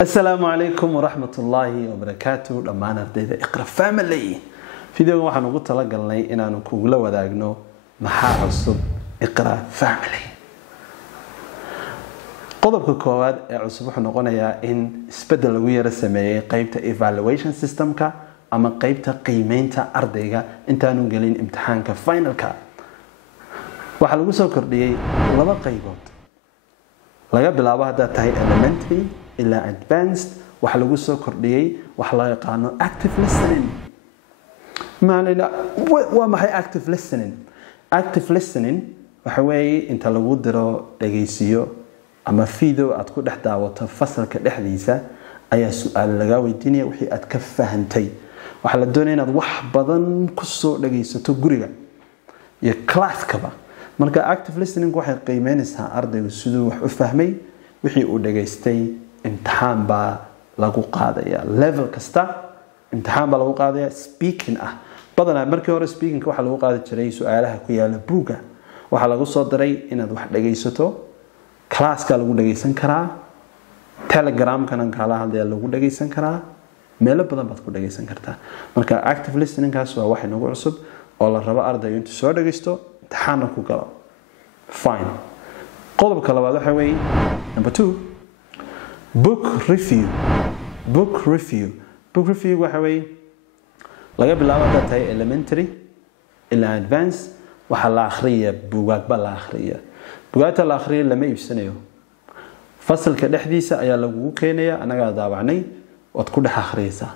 السلام عليكم ورحمة الله وبركاته. لما ardayda اقرا family فيديو waxaan ugu talagalnay inaan ku la wadaagno maxaa cusub اقرا family. qodobka koowaad ee cusub wuxuu noqonayaa in isbedel lagu yara sameeyay qaybta evaluation systemka ama qaybta qiimeynta ardayga intaanu gelin imtixaanka finalka. waxa lagu soo kordhiyay laba qaybood laga bilaabo hadda tahay elementary ila advanced. waxa lagu soo kordhiyay wax la yaqaano active listening. macnaheedu waa maxay active listening? active listening waxa weeye inta lagu diro dhageysiyo ama video aad ku dhex daawato fasalka dhexdiisa ayaa su'aal laga weydiinaya wixii aad ka fahantay. waxa la doonayaa inaad wax badan ku soo dhageysato guriga iyo class-kaba. marka active listening waxay qiimeynaysaa ardaygu siduu wax u fahmay wixii uu dhageystay. imtixaan baa lagu qaadaya level kasta imtixaan baa lagu qaadaya speaking ah. badanaa markii hore speaking waxa lagu qaadi jiray su'aalaha ku yaala buuga. waxa lagu soo diray inaad wax dhageysato class-ka lagu dhageysan karaa, telegram-kana kala hadlaya lagu dhageysan karaa, meelo badan baad ku dhageysan kartaa. marka active listening kaas waa wax inagu cusub oo la rabo ardaygu intuu soo dhageysto imtixaanna ku galo. fine. qodobka labaad waxa weeye number 2 book review. book review waxa weeye laga bilaabo tahay elementary ila advanced. waxa la akhriyaa buugaagba la akhriyaa. buugaagta la akhriyo lama iibsanayo. fasalka dhexdiisa ayaa lagu keenaya anaga daabacnay wad ku dhex akhriyaysaa.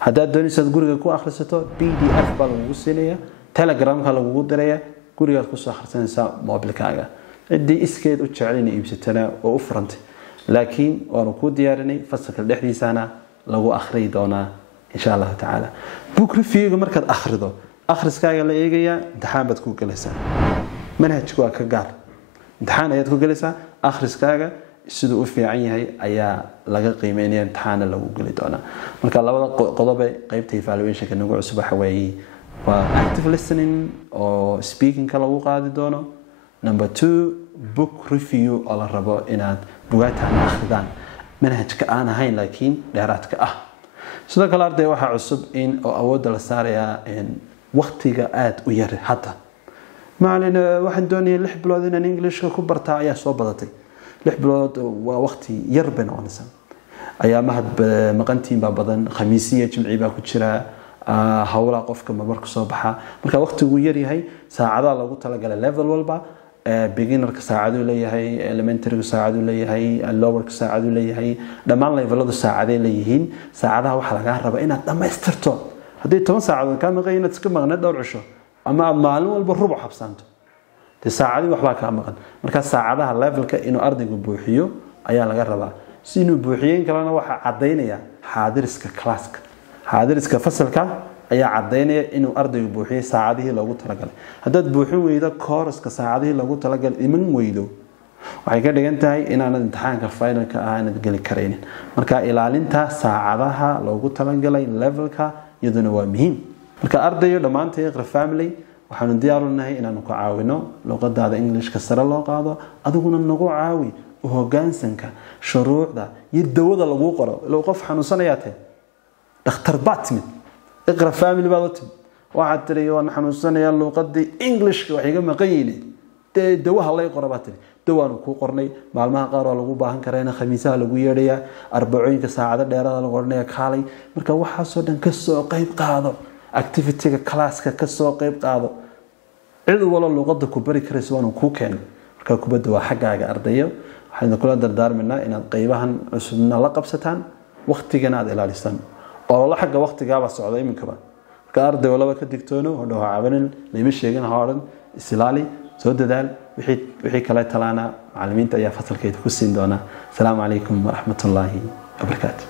haddaad doonayso guriga ku akhrisato PDF baa lagu siinaya, Telegram-ka lagu diraya, gurigaad ku soo akhrisanaysaa mobilkaaga. cidii iskeed u jecel inay iibsatana oo u furantay. laakiin waanu ku diyaarinay fasalka dhexdiisana lagu akhriyi doonaa insha Allah taala. book review markaad akhrido akhriskaaga la eegaya imtixaan baad ku galaysaa. manhajku waa ka gaar. imtixaan ayaad ku galaysaa akhriskaaga sidoo u fiican yahay ayaa laga qiimeynaya imtixaan lagu gali doonaa. marka labada qodob ee qaybta evaluation-ka nagu cusub waxa weeye waa active listening oo speaking ka lagu qaadi doono. number 2 book review oo la rabo inaad buugaagta akhridaan manhajka aan ahayn laakiin dheeraadka ah. sidoo kale arday waxa cusub in oo awood la saaraya in waqtiga aad u yar hadda. macallin waxaan doonayaa 6 bilood inaan Englishka ku bartaa ayaa soo badatay. 6 bilood waa waqti yar baan oonaysan. ayaamaha maqantiin baa badan, khamiisiyo jimci baa ku jira, hawla qofka marka soo baxa. marka waqtigu yar yahay saacadaha lagu talagalay level walba. beginner-ka saacadu leeyahay, elementary-ka saacadu leeyahay, lower-ka saacadu leeyahay, dhammaan leveladu saacadee leeyihiin. saacadaha waxa laga rabaa inaad dhamaystirto. haddii 10 saacadood ka maqan inaad iska maqnayd dhowr cisho ama aad maalin walba rubuc habsanto de saacadii waxba ka maqan. marka saacadaha levelka inuu ardaygu buuxiyo ayaa laga rabaa. si inuu buuxiyeen kalena waxa cadeynaya xaadiriska class-ka, xaadiriska fasalka ayaa cadeynaya inuu ardaygu buuxiyay saacadihii loogu talagalay. haddaad buuxin weydo course-ka saacadihii loogu talagalay iman weydo waxay ka dhigan tahay inaanad imtixaanka finalka aanad gali kareynin. marka ilaalinta saacadaha loogu talagalay levelka iyaduna waa muhiim. marka ardayo dhamaantay iqra family waxaanu diyaar u nahay inaanu ku caawino luqadaada Englishka sare loo qaado. adiguna nagu caawi hoggaansanka shuruucda iyo dawada lagu qoro. loo qof xanuunsanayaa tahay dhakhtar baatmid iqra family baad u timid waxaad tiri waan xanuunsanayaa luqadii Englishka wax iga maqan yihiin dawaha la qoro baad tiri dawaanu ku qornay. maalmaha qaar oo lagu baahan kareena khamiisaha lagu yeedhaya, arbacooyinka saacada dheeraad lagu qornay kaalay. marka waxa soo dhan ka soo qayb qaado activity-ga class-ka ka soo qayb qaado. cid walba luqadda ku bari karayso waanu ku keenay. marka kubadda waa xaggaaga ardayo. waxaan kula dardaarminaa inaad qaybahan cusubna la qabsataan waqtigana aad ilaalisaan. oo la xagga waqtigaaba socdo iminkaba. marka arday walba ka digtoono oo dhaw caabanin leema sheegin hooran islaali soo dadaal wixii kale talaana macallimiinta ayaa fasalkeeda ku siin doona. Assalaamu alaykum wa rahmatullahi wa barakatuh.